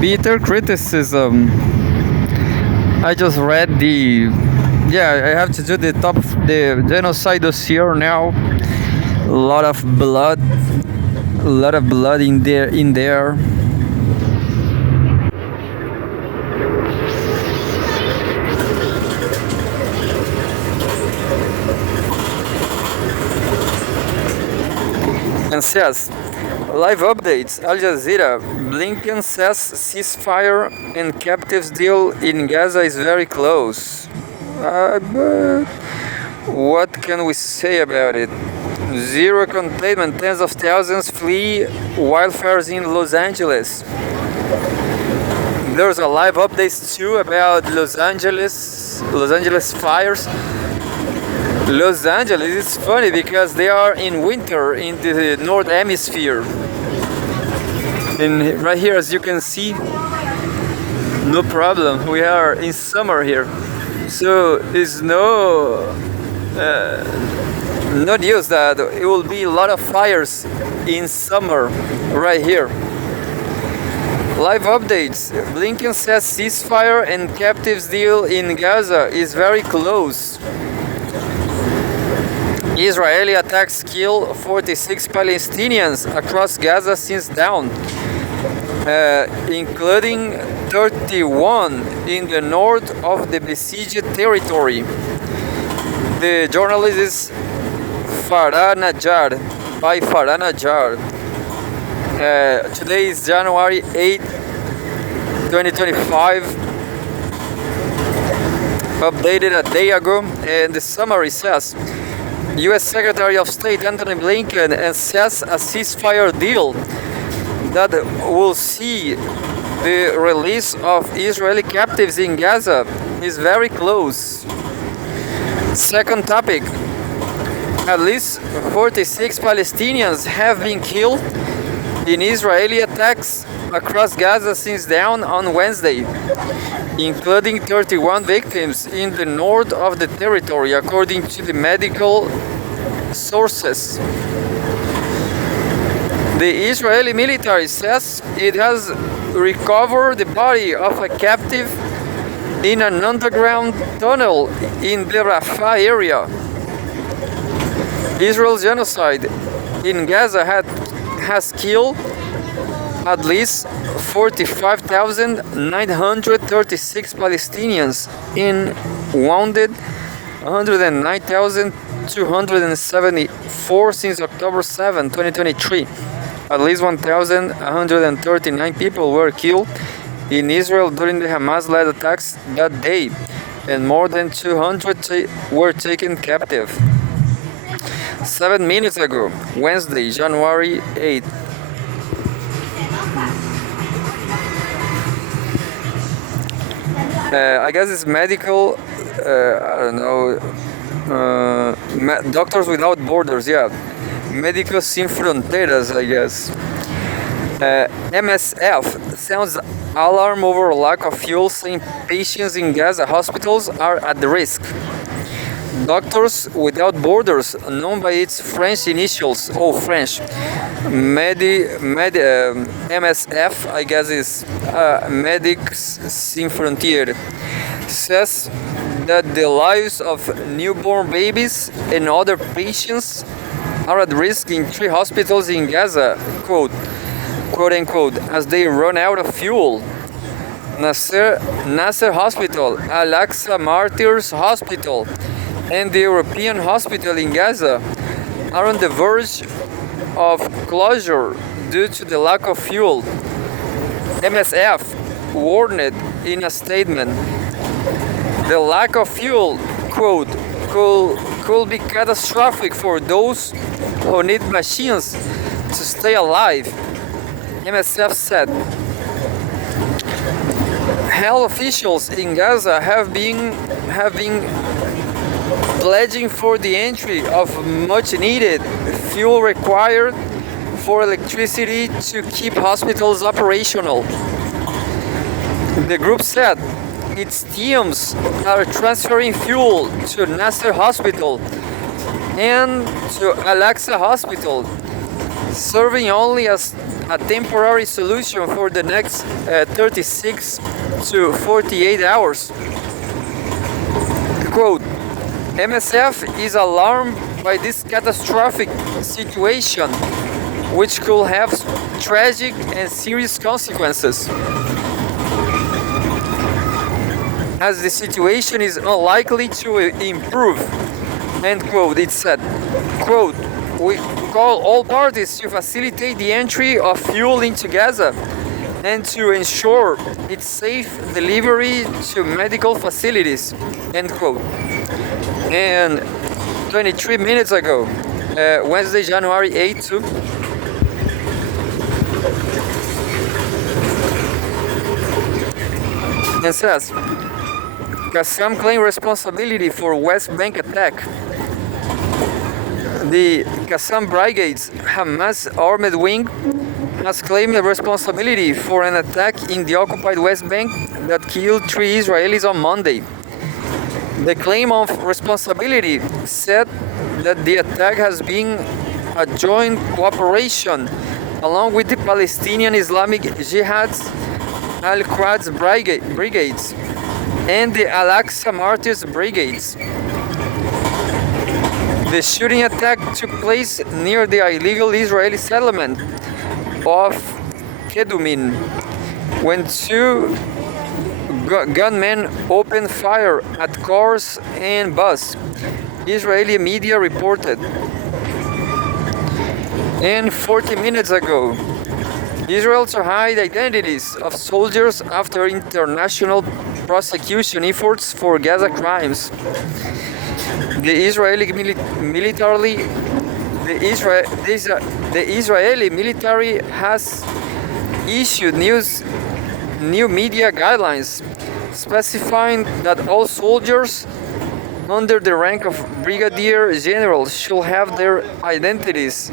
bitter criticism. I just read the. Yeah, I have to do the genocide dossier now. A lot of blood, a lot of blood in there. And says, live updates. Al Jazeera. Blinken says ceasefire and captives deal in Gaza is very close. But what can we say about it? Zero containment. Tens of thousands flee wildfires in Los Angeles. There's a live update too about Los Angeles fires. Los Angeles is funny because they are in winter in the North Hemisphere. And right here, as you can see, no problem. We are in summer here, so it's no news that it will be a lot of fires in summer right here. Live updates. Blinken says ceasefire and captives deal in Gaza is very close. Israeli attacks kill 46 Palestinians across Gaza since dawn, including 31 in the north of the besieged territory. The journalist is Farah Najjar. Today is January 8, 2025. Updated a day ago, and the summary says U.S. Secretary of State Antony Blinken says a ceasefire deal that will see the release of Israeli captives in Gaza is very close. Second topic. At least 46 Palestinians have been killed in Israeli attacks across Gaza since dawn on Wednesday, including 31 victims in the north of the territory, according to the medical sources. The Israeli military says it has recovered the body of a captive in an underground tunnel in the Rafah area. Israel's genocide in Gaza has killed at least 45,936 Palestinians and wounded 109,274 since October 7, 2023. At least 1,139 people were killed in Israel during the Hamas-led attacks that day, and more than 200 were taken captive. 7 minutes ago, Wednesday, January 8th. I guess it's medical, I don't know, Doctors Without Borders, yeah. Médicos Sin Fronteras, I guess. MSF sounds alarm over lack of fuel, saying patients in Gaza hospitals are at risk. Doctors Without Borders, known by its French initials, MSF, I guess is Médicos Sin Frontières, says that the lives of newborn babies and other patients are at risk in 3 hospitals in Gaza, quote unquote, as they run out of fuel. Nasser Hospital, Al-Aqsa Martyrs Hospital, and the European Hospital in Gaza are on the verge of closure due to the lack of fuel. MSF warned in a statement. The lack of fuel, quote, could be catastrophic for those who need machines to stay alive, MSF said. Health officials in Gaza have been pledging for the entry of much needed fuel required for electricity to keep hospitals operational. The group said its teams are transferring fuel to Nasser Hospital and to Al-Aqsa Hospital, serving only a temporary solution for the next 36 to 48 hours. Quote, MSF is alarmed by this catastrophic situation, which could have tragic and serious consequences. As the situation is unlikely to improve, end quote, it said. Quote, we call all parties to facilitate the entry of fuel into Gaza and to ensure its safe delivery to medical facilities, end quote. And 23 minutes ago, Wednesday, January 8th, too, and says, Qassam claimed responsibility for West Bank attack. The Qassam Brigade's Hamas armed wing has claimed responsibility for an attack in the occupied West Bank that killed 3 Israelis on Monday. The claim of responsibility said that the attack has been a joint cooperation along with the Palestinian Islamic Jihad's Al-Quds brigades and the Al-Aqsa Martyrs brigades. The shooting attack took place near the illegal Israeli settlement of Kedumin when 2 gunmen opened fire at cars and bus, Israeli media reported. And 40 minutes ago, Israel to hide identities of soldiers after international prosecution efforts for Gaza crimes. The Israeli military has issued new media guidelines specifying that all soldiers under the rank of brigadier general should have their identities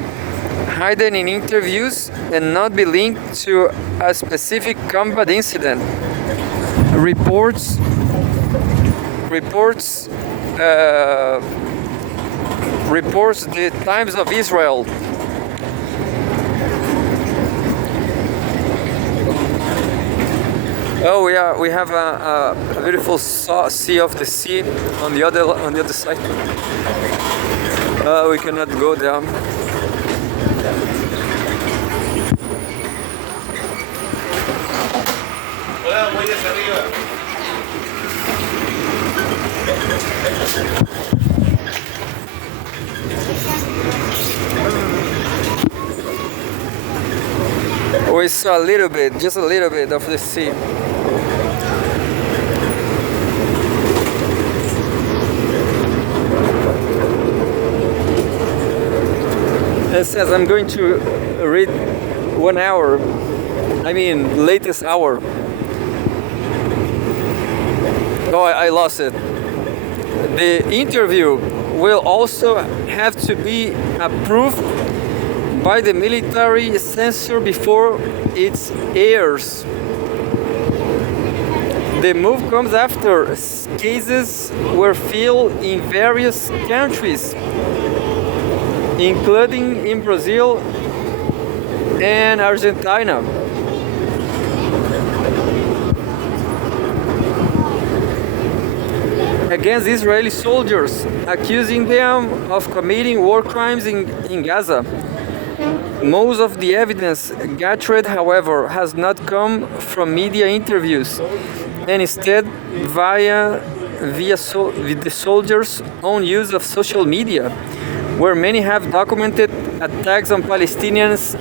hidden in interviews and not be linked to a specific combat incident. Reports the Times of Israel. Oh, we have a beautiful sea of the sea on the other side. We cannot go down. We saw a little bit, just a little bit of the sea. It says I'm going to read 1 hour, I mean latest hour. Oh, I lost it. The interview will also have to be approved by the military censor before it airs. The move comes after cases were filed in various countries, including in Brazil and Argentina. Against Israeli soldiers, accusing them of committing war crimes in Gaza. Most of the evidence gathered, however, has not come from media interviews, and instead via the soldiers' own use of social media, where many have documented attacks on Palestinians,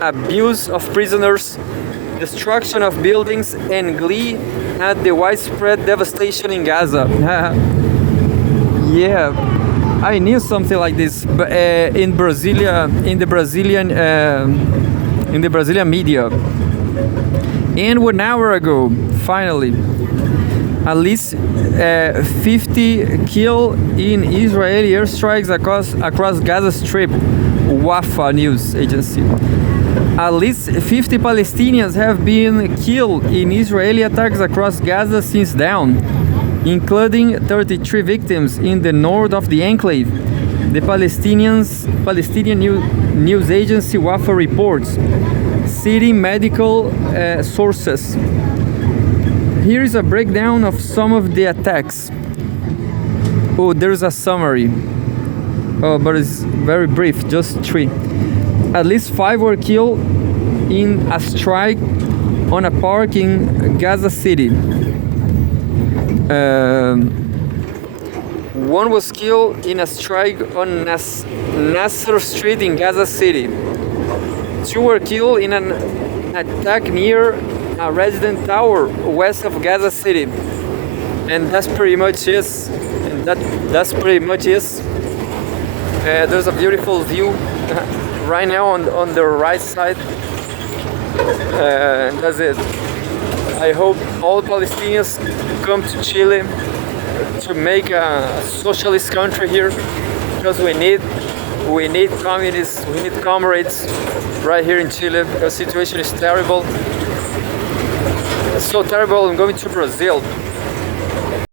abuse of prisoners, destruction of buildings, and glee at the widespread devastation in Gaza. Yeah, I knew something like this, but in the Brazilian media. And 1 hour ago, finally, at least 50 killed in Israeli airstrikes across Gaza Strip, Wafa news agency. At least 50 Palestinians have been killed in Israeli attacks across Gaza since dawn, including 33 victims in the north of the enclave. The Palestinian news agency Wafa reports citing medical sources. Here is a breakdown of some of the attacks. Oh, there's a summary. Oh, but it's very brief, just 3. At least 5 were killed in a strike on a park in Gaza City. One was killed in a strike on Nasser Street in Gaza City. 2 were killed in an attack near a resident tower west of Gaza City. And that's pretty much it. That's pretty much it. There's a beautiful view right now on the right side. That's it. I hope all Palestinians come to Chile to make a socialist country here, because we need communists, we need comrades right here in Chile. The situation is terrible. It's so terrible. I'm going to Brazil.